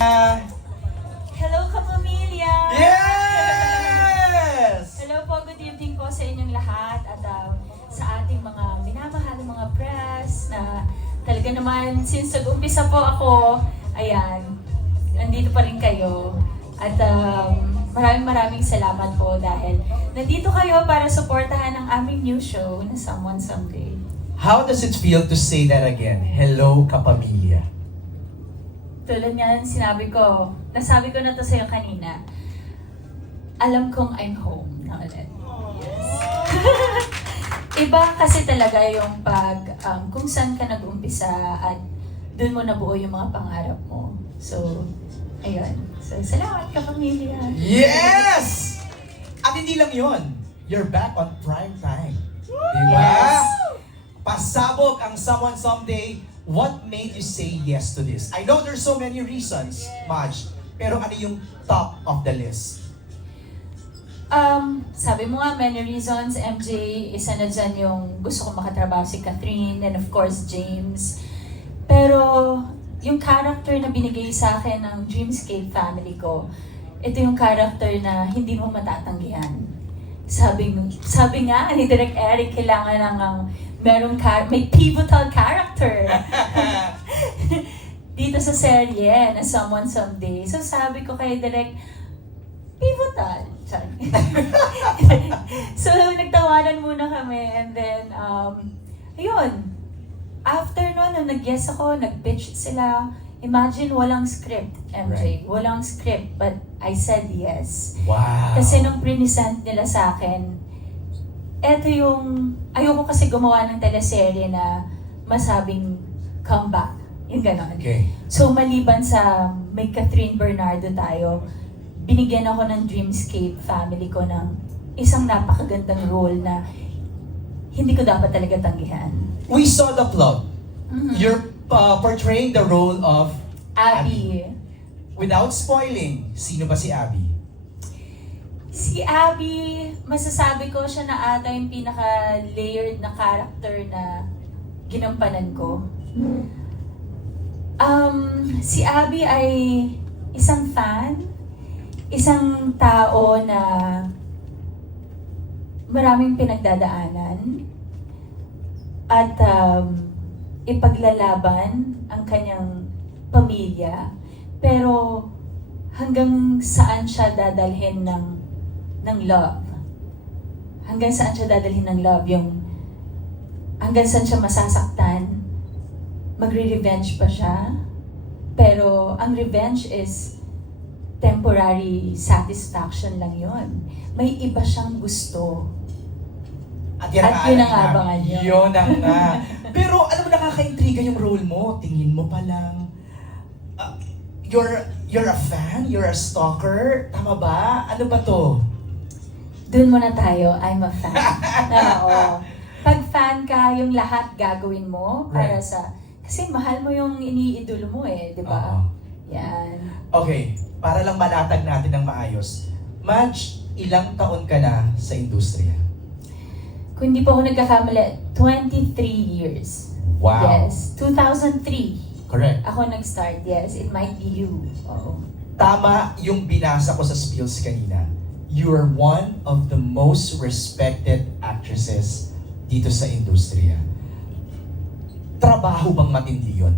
Hello, kapamilya! Yes! Hello po, good evening po sa inyong lahat at sa ating mga minamahal ng mga press na talaga naman, since nag-umpisa po ako, ayan, nandito pa rin kayo. At maraming salamat po dahil nandito kayo para suportahan ang aming new show na Someone Someday. How does it feel to say that again? Hello, kapamilya. Tulad nga ng nasabi ko na to sa'yo kanina, alam kong I'm home na ulit. Yes. Iba kasi talaga yung kung saan ka nag-umpisa at dun mo nabuo yung mga pangarap mo. So, ayun. So, salamat kapamilya. Yes! At hindi lang yon, you're back on prime time. Diba? Yes. Pasabog ang Someone Someday. What made you say yes to this? I know there's so many reasons, Maj. Pero ano yung top of the list? Sabi mo nga, many reasons. MJ, isa na dyan yung gusto ko makatrabaho si Catherine and of course James. Pero yung character na binigay sa akin ng Dreamscape family ko, ito yung character na hindi mo matatanggihan. Sabi nga ni Direk Eric, kailangan ng may pivotal character dito sa serye na Someone Someday. So sabi ko kay Direk, pivotal. So nagtawanan muna kami and then, ayun. After nung nag-yes ako, nag-pitch sila. Imagine walang script, MJ. Right. Walang script, but I said yes. Wow. Kasi nung present nila sa akin, eto yung, ayoko kasi gumawa ng teleserye na masabing comeback. Yung ganon. Okay. So maliban sa may Catherine Bernardo tayo, binigyan ako ng Dreamscape family ko ng isang napakagandang role na hindi ko dapat talaga tanggihan. We saw the plot. Mhm. You're portraying the role of Abby. Without spoiling, sino ba si Abby? Si Abby, masasabi ko siya na ata yung pinaka-layered na character na ginampanan ko. Si Abby ay isang fan, isang tao na maraming pinagdadaanan at ipaglalaban ang kanyang pamilya, pero hanggang saan siya dadalhin ng love. Hanggang saan siya dadalhin ng love, yung hanggang saan siya masasaktan, magre-revenge pa siya, pero ang revenge is temporary satisfaction lang yon. May iba siyang gusto. At At yun ang abangan niyo. Yun ang nga. Pero alam mo, nakaka-intriga yung role mo. Tingin mo pa lang. You're a fan? You're a stalker? Tama ba? Ano ba to? Doon muna tayo, I'm a fan. Oo. Pag fan ka, yung lahat gagawin mo para Right. kasi mahal mo yung iniidolo mo di ba? Oo. Yan. Okay, para lang malatag natin ng maayos. Maj, ilang taon ka na sa industriya? Kung hindi po ako nagkakamali, 23 years. Wow. Yes, 2003. Correct. Ako nag-start, yes. It might be you. Oo. Tama yung binasa ko sa spills kanina. You are one of the most respected actresses dito sa industriya. Trabaho bang matindi yun?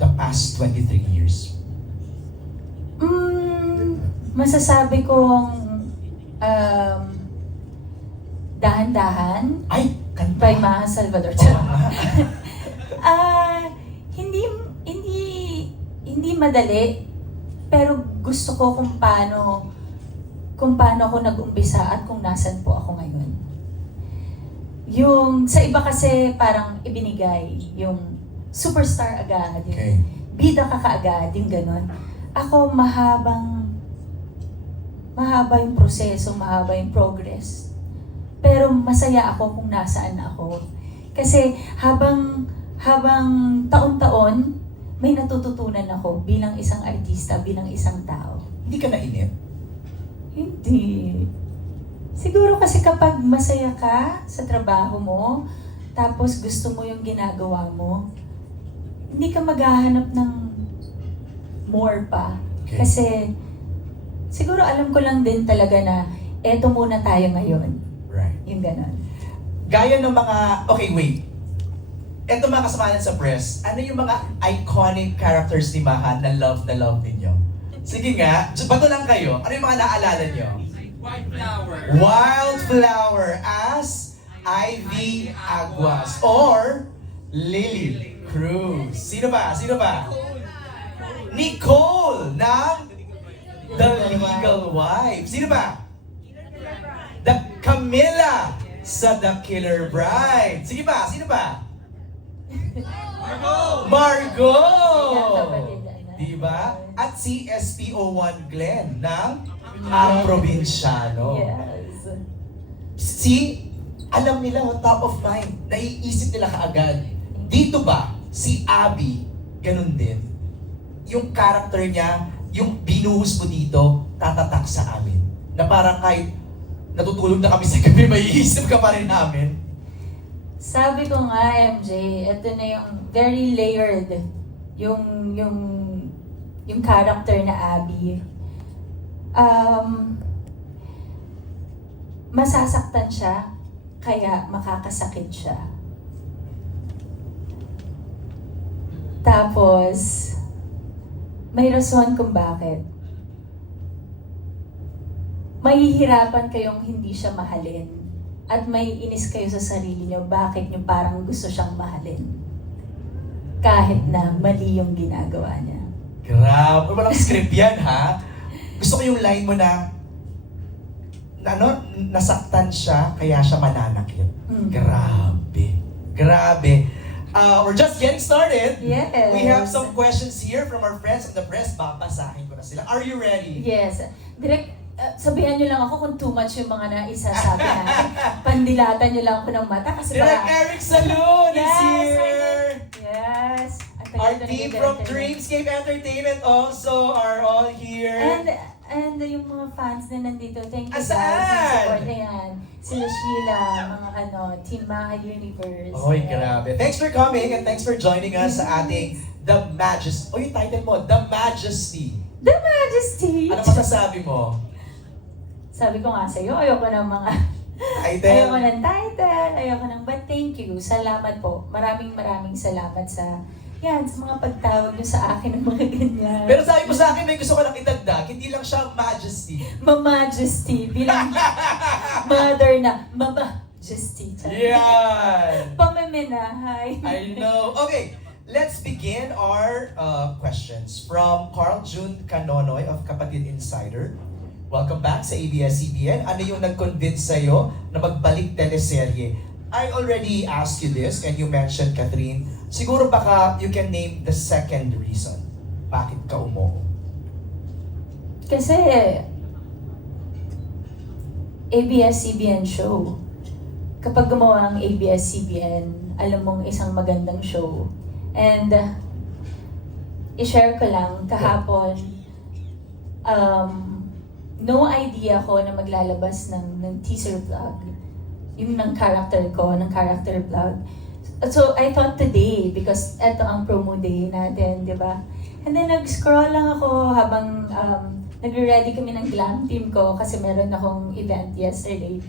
The past 23 years. Masasabi kong dahan-dahan Ay, kanta. by Maha Salvador. Oo nga. Hindi madali, pero gusto ko kung paano ako nag-umpisa at kung nasan po ako ngayon. Yung sa iba kasi parang ibinigay, yung superstar agad, yung Okay. bida ka kaagad, yung ganon. Ako mahaba yung proseso, mahaba yung progress. Pero masaya ako kung nasaan ako. Kasi habang taon-taon, may natututunan ako bilang isang artista, bilang isang tao. Hindi ka nainip? Hindi. Siguro kasi kapag masaya ka sa trabaho mo, tapos gusto mo yung ginagawa mo, hindi ka maghahanap ng more pa. Okay. Kasi siguro alam ko lang din talaga na eto muna tayo ngayon. Right. Yung ganon. Gaya ng mga, okay wait. Eto mga kasamahan sa press, ano yung mga iconic characters ni Maha na love ninyo? Sige nga, bato lang kayo. Ano yung mga naalala nyo? Wildflower. Wildflower as Ivy Aguas or Lily Cruz. Sino ba? Sino ba? Nicole ng The Legal Wife. Sino ba? The Camila sa The Killer Bride. Sige ba? Sino ba? Margot! Diba? At si SPO1 Glenn ng Ang Probinsyano. Yes. Si, alam nila, top of mind. Naiisip nila kaagad. Dito ba, si Abby, ganun din. Yung character niya, yung binuhos mo dito, tatatak sa amin. Na parang kahit natutulog na kami sa gabi, may iisip ka pa rin namin. Sabi ko nga, MJ, ito na yung very layered yung character na Abby. Masasaktan siya, kaya makakasakit siya. Tapos, may rason kung bakit. Mahihirapan kayong hindi siya mahalin. At may inis kayo sa sarili niyo, bakit niyo parang gusto siyang mahalin. Kahit na mali yung ginagawa niya. Grabe, walang script yan ha. Gusto ko yung line mo na nasaktan siya, kaya siya mananakit. Grabe. Grabe. We're just getting started. Yes. We have some questions here from our friends from the press. Babasahin ko na sila. Are you ready? Yes. Direct, sabihan niyo lang ako kung too much yung mga naisasabi natin. Pandilatan niyo lang ako ng mata kasi Direct baka... Eric Salud is Yes, here. Yes. Our team from Dreamscape Entertainment also are all here. And yung mga fans na nandito, thank you guys. Asaan? Yung support na yan. Sila Sheila, mga Team Maha Universe. Oy, grabe. Thanks for coming and thanks for joining us sa ating The Majesty. Oh, yung title mo, The Majesty. The Majesty! Ano masasabi mo? Sabi ko nga sa'yo, ayoko ng mga... Title? Ayoko ng title, ayoko ng... But thank you, salamat po. Maraming salamat sa... Yan, sa mga pagtawag niyo sa akin ng mga ganyan. Pero sabi mo sa akin, may gusto ko lang itagdag, hindi lang siya Majesty. Ma-Majesty, bilang mother na, Ma-Majesty. Yan! Pamaminahay. I know. Okay, let's begin our questions from Carl June Canonoy of Kapatid Insider. Welcome back sa ABS-CBN. Ano yung nag-convince sa'yo na magbalik teleserye? I already asked you this and you mentioned, Catherine, siguro baka you can name the second reason bakit ka umuo. Kasi, ABS-CBN show. Kapag gumawa ang ABS-CBN, alam mong isang magandang show. And, i-share ko lang, kahapon, no idea ko na maglalabas ng teaser vlog. Yung ng character ko, ng character vlog. So, I thought today, because eto ang promo day natin, di ba? And then, nag-scroll lang ako habang nagre-ready kami ng glam team ko kasi meron akong event yesterday.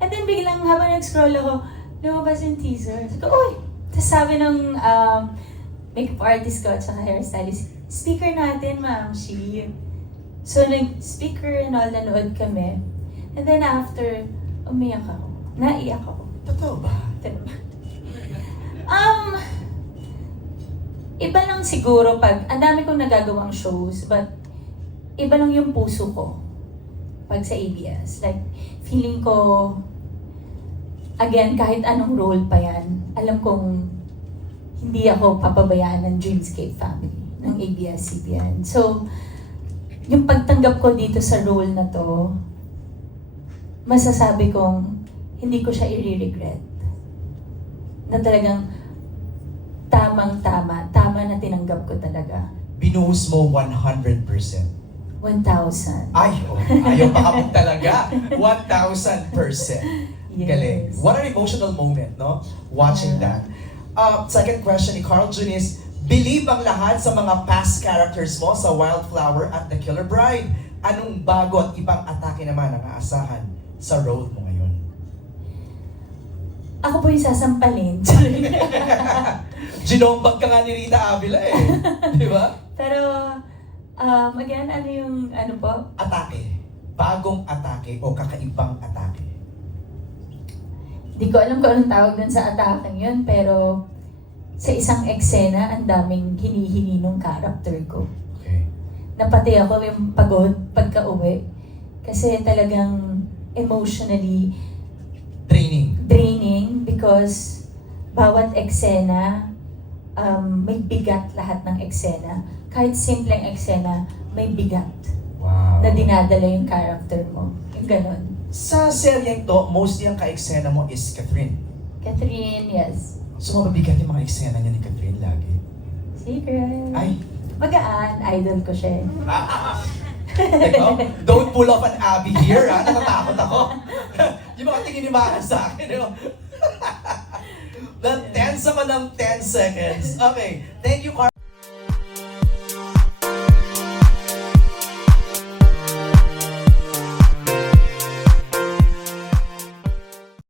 And then, biglang habang nag-scroll ako, lumabas yung teaser. Sabi ko, uy! Tapos sabi ng makeup artist ko at saka hairstylist, speaker natin, Ma'am Shi. So, nag-speaker and all, nanood kami. And then after, umiyak ako. Naiyak ako. Totoo ba? Iba lang siguro pag, ang dami kong nagagawang shows, but iba lang yung puso ko pag sa ABS. Like, feeling ko, again, kahit anong role pa yan, alam kong hindi ako papabayaan ng Dreamscape family, ng ABS-CBN. So, yung pagtanggap ko dito sa role na to, masasabi kong hindi ko siya i-regret. Na talagang tama na tinanggap ko talaga. Binuhos mo 100%. 1,000. Ayaw makabog talaga. 1,000%. Yes. Galing. What an emotional moment, no? Watching Yeah. that. Second question ni Carl Jun is, Believe ang lahat sa mga past characters mo sa Wildflower at The Killer Bride. Anong bago at ibang atake naman ang aasahan sa role mo ngayon? Ako po yung sasampalin. Ginombag ka nga ni Rita Avila eh. Di ba? Pero, again, ano yung, ano po? Atake. Bagong atake o kakaibang atake. Hindi ko alam kung anong tawag dun sa atake yun, pero sa isang eksena, ang daming hinihini ng character ko. Okay. Napati ako yung pagod pagka-uwi. Kasi talagang emotionally draining because bawat eksena, may bigat lahat ng eksena. Kahit simpleng eksena, may bigat Wow. na dinadala yung character mo. Yung ganon. Sa seryeng to, mostly ang ka-eksena mo is Catherine. Catherine, yes. So mababigat yung mga eksena niya ni Catherine lagi. Secret. Ay, Magaan, idol ko siya. ikaw, don't pull off an Abby here, ha? Natatakot ako. Yung mga tingin ni Mara sa akin, you know? Tense ako ng 10 seconds. Okay, thank you, Carl.